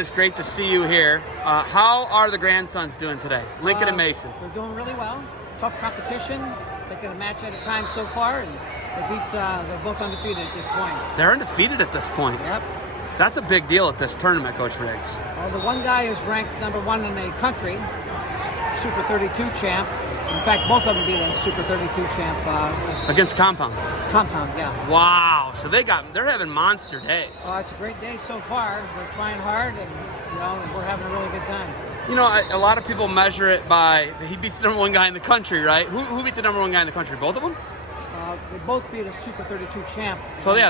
It's great to see you here. How are the grandsons doing today? Lincoln and Mason. They're doing really well. Tough competition. Taking a match at a time so far, and they're both undefeated at this point. They're undefeated at this point. Yep. That's a big deal at this tournament, Coach Riggs. The one guy is ranked #1 in the country, Super 32 champ. In fact, both of them beat a Super 32 champ. Against Compound. Compound, yeah. Wow. So they're having monster days. It's a great day so far. They're trying hard, and we're having a really good time. A lot of people measure it by he beats the #1 guy in the country, right? Who beat the #1 guy in the country? Both of them? They both beat a Super 32 champ. So they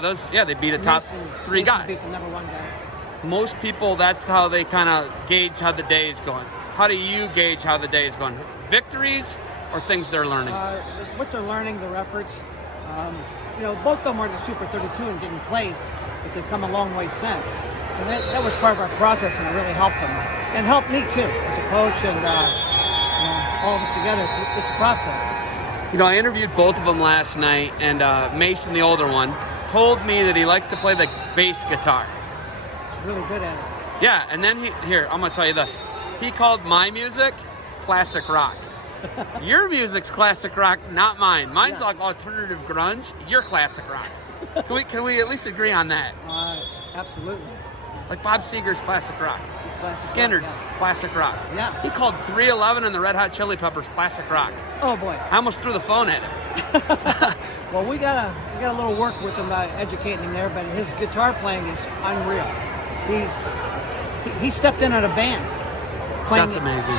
beat a top three guy. Beat the #1 guy. Most people, that's how they kind of gauge how the day is going. How do you gauge how the day is going? Victories or things they're learning? What they're learning, their efforts. Both of them were in the Super 32 and didn't place, but they've come a long way since. And that was part of our process, and it really helped them. And helped me, too, as a coach, and all of us together. It's a process. I interviewed both of them last night, and Mason, the older one, told me that he likes to play the bass guitar. He's really good at it. Yeah, and then I'm going to tell you this. He called my music classic rock. Your music's classic rock, not mine. Mine's like alternative grunge. You're classic rock. Can we at least agree on that? Absolutely. Like Bob Seger's classic rock. He's classic Skinner's rock, yeah. classic rock. Yeah. He called 311 and the Red Hot Chili Peppers classic rock. Oh boy. I almost threw the phone at him. Well, we got a little work with him educating him there, but his guitar playing is unreal. He stepped in at a band. That's amazing.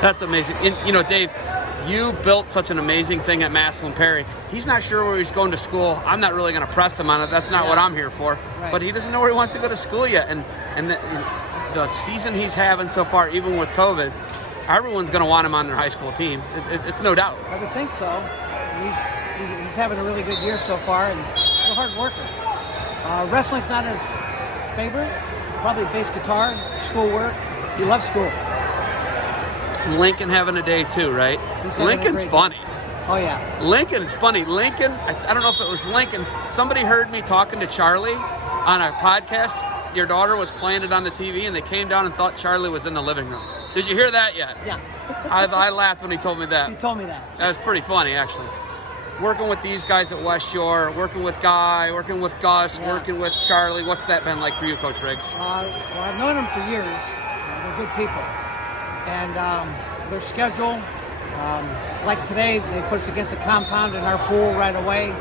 That's amazing. And, Dave, you built such an amazing thing at Massillon Perry. He's not sure where he's going to school. I'm not really going to press him on it. That's not what I'm here for. Right. But he doesn't know where he wants to go to school yet. And the season he's having so far, even with COVID, everyone's going to want him on their high school team. It's no doubt. I would think so. He's having a really good year so far, and he's a hard worker. Wrestling's not his favorite. Probably bass guitar, schoolwork. He loves school. Lincoln having a day too, right? Lincoln's funny. Oh, yeah. Lincoln's funny. Lincoln, I don't know if it was Lincoln. Somebody heard me talking to Charlie on a podcast. Your daughter was playing it on the TV, and they came down and thought Charlie was in the living room. Did you hear that yet? Yeah. I laughed when he told me that. He told me that. That was pretty funny, actually. Working with these guys at Westshore, working with Guy, working with Gus, working with Charlie. What's that been like for you, Coach Riggs? Well, I've known them for years. They're good people. And their schedule, like today, they put us against the Compound in our pool right away.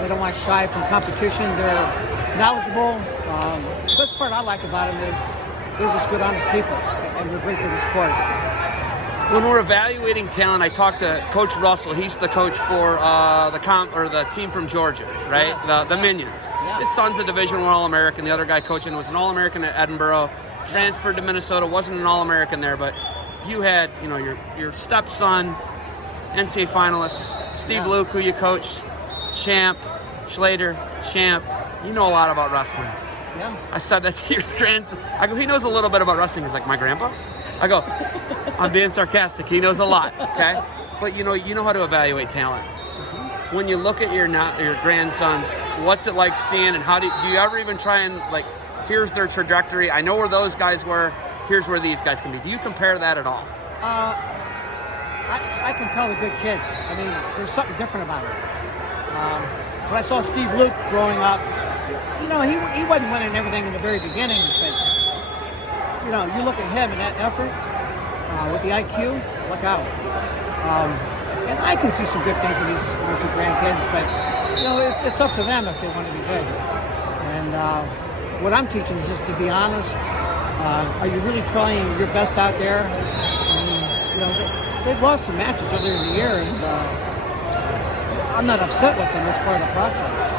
They don't want to shy from competition. They're knowledgeable. The best part I like about them is they're just good, honest people, and they're great for the sport. When we're evaluating talent, I talked to Coach Russell. He's the coach for the team from Georgia, right? Yes. The Minions. Yeah. His son's a Division I All-American. The other guy coaching was an All-American at Edinburgh. Transferred to Minnesota, wasn't an All-American there, but you had, your stepson, NCAA finalist, Steve Luke, who you coached, champ, Schlater, champ. You know a lot about wrestling. Yeah. I said that to your grandson. I go, he knows a little bit about wrestling. He's like, my grandpa? I go, I'm being sarcastic. He knows a lot, okay? But you know how to evaluate talent. When you look at your grandsons, what's it like seeing, and do you ever even try and here's their trajectory. I know where those guys were. Here's where these guys can be. Do you compare that at all? I can tell the good kids. I mean, there's something different about it. When I saw Steve Luke growing up, he wasn't winning everything in the very beginning, but you look at him and that effort with the IQ. Look out. And I can see some good things in these two grandkids, but it's up to them if they want to be good. And what I'm teaching is just to be honest. Are you really trying your best out there? And, they've lost some matches earlier in the year, and I'm not upset with them as part of the process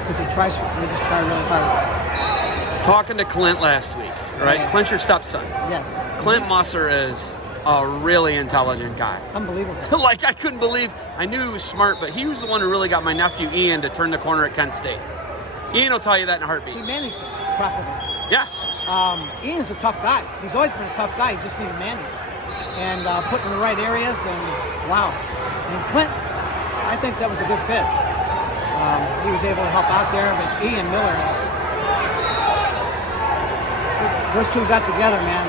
because they just try really hard. Talking to Clint last week, right? Yeah. Clint's your stepson. Yes. Clint Musser is a really intelligent guy. Unbelievable. I couldn't believe. I knew he was smart, but he was the one who really got my nephew Ian to turn the corner at Kent State. Ian will tell you that in a heartbeat. He managed it properly. Yeah. Ian's a tough guy. He's always been a tough guy. He just need to manage and put in the right areas. And wow. And Clint, I think that was a good fit. He was able to help out there, but Ian Miller is those two got together, man.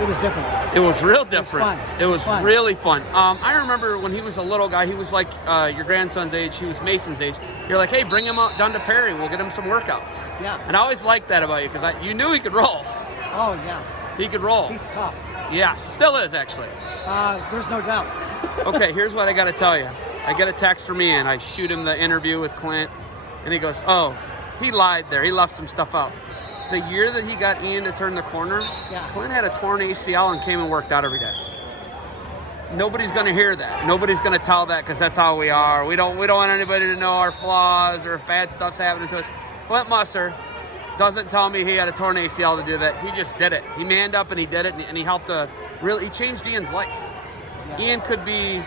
It was different. It was real different. It was fun. Really fun. I remember when he was a little guy, he was like your grandson's age. He was Mason's age. You're like, hey, bring him out down to Perry. We'll get him some workouts. Yeah. And I always liked that about you because you knew he could roll. Oh, yeah. He could roll. He's tough. Yes, still is, actually. There's no doubt. Okay, here's what I got to tell you. I get a text from Ian. I shoot him the interview with Clint, and he goes, oh, he lied there. He left some stuff out. The year that he got Ian to turn the corner, Clint had a torn ACL and came and worked out every day. Nobody's going to hear that. Nobody's going to tell that because that's how we are. We don't want anybody to know our flaws or if bad stuff's happening to us. Clint Musser doesn't tell me he had a torn ACL to do that. He just did it. He manned up and he did it, and he helped he changed Ian's life. Yeah. Ian could be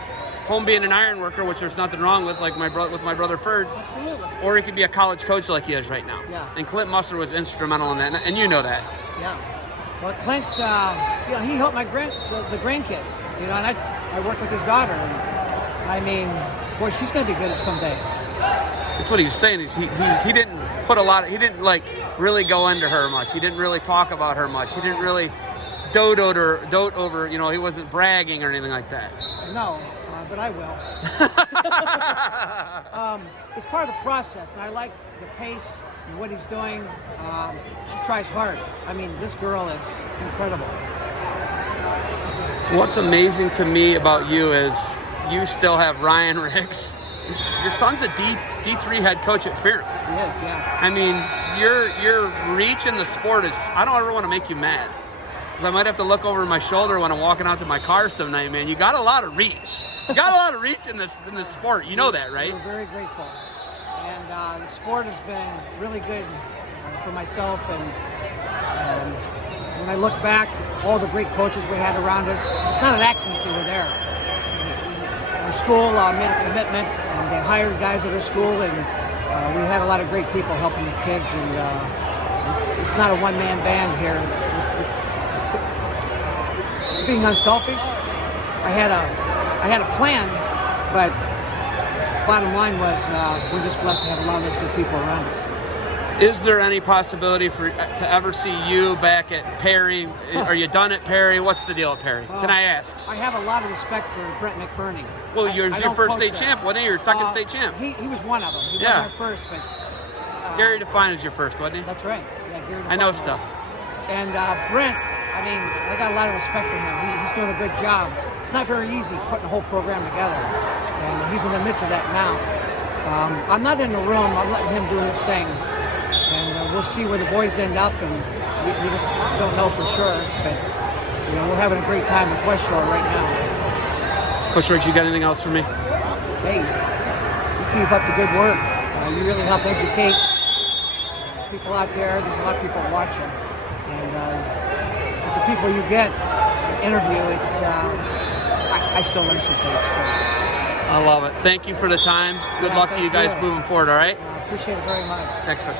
home being an iron worker, which there's nothing wrong with, like my brother Ferd. Absolutely. Or he could be a college coach like he is right now. Yeah. And Clint Musser was instrumental in that, and you know that. Yeah. Well, Clint, he helped the grandkids, and I work with his daughter, and I mean, boy, she's going to be good someday. That's what he was saying. He didn't put he didn't like really go into her much. He didn't really talk about her much. He didn't really dote over. He wasn't bragging or anything like that. No. But I will. It's part of the process, and I like the pace and what he's doing. She tries hard. I mean, this girl is incredible. What's amazing to me about you is you still have Ryan Riggs. Your son's a D3 head coach at Ferrum. He is, yeah. I mean, your reach in the sport is, I don't ever want to make you mad. Because I might have to look over my shoulder when I'm walking out to my car some night, man. You got a lot of reach. You got a lot of reach in this sport. You know that, right? We're very grateful. And the sport has been really good for myself. And when I look back, all the great coaches we had around us, it's not an accident they were there. Our school made a commitment, and they hired guys at our school, and we had a lot of great people helping the kids. And it's not a one-man band here. It's being unselfish. I had a plan, but bottom line was we're just blessed to have a lot of those good people around us. Is there any possibility to ever see you back at Perry? Are you done at Perry? What's the deal at Perry? Can I ask? I have a lot of respect for Brent McBurney. Well, you're your first state champ, wasn't he? Your second state champ. He was one of them. He wasn't my first, but Gary Define is your first, wasn't he? That's right. Yeah, Gary Define. I know stuff. And Brent, I mean, I got a lot of respect for him. He's doing a good job. It's not very easy putting a whole program together, and he's in the midst of that now. I'm not in the room. I'm letting him do his thing, and we'll see where the boys end up, and we just don't know for sure. But we're having a great time with Westshore right now. Coach Riggs, you got anything else for me? Hey, you keep up the good work. You really help educate people out there. There's a lot of people watching, and with the people you get interview, it's I still learn some things too. I love it. Thank you for the time. Good luck to you guys moving forward. All right. Appreciate it very much. Thanks, Coach.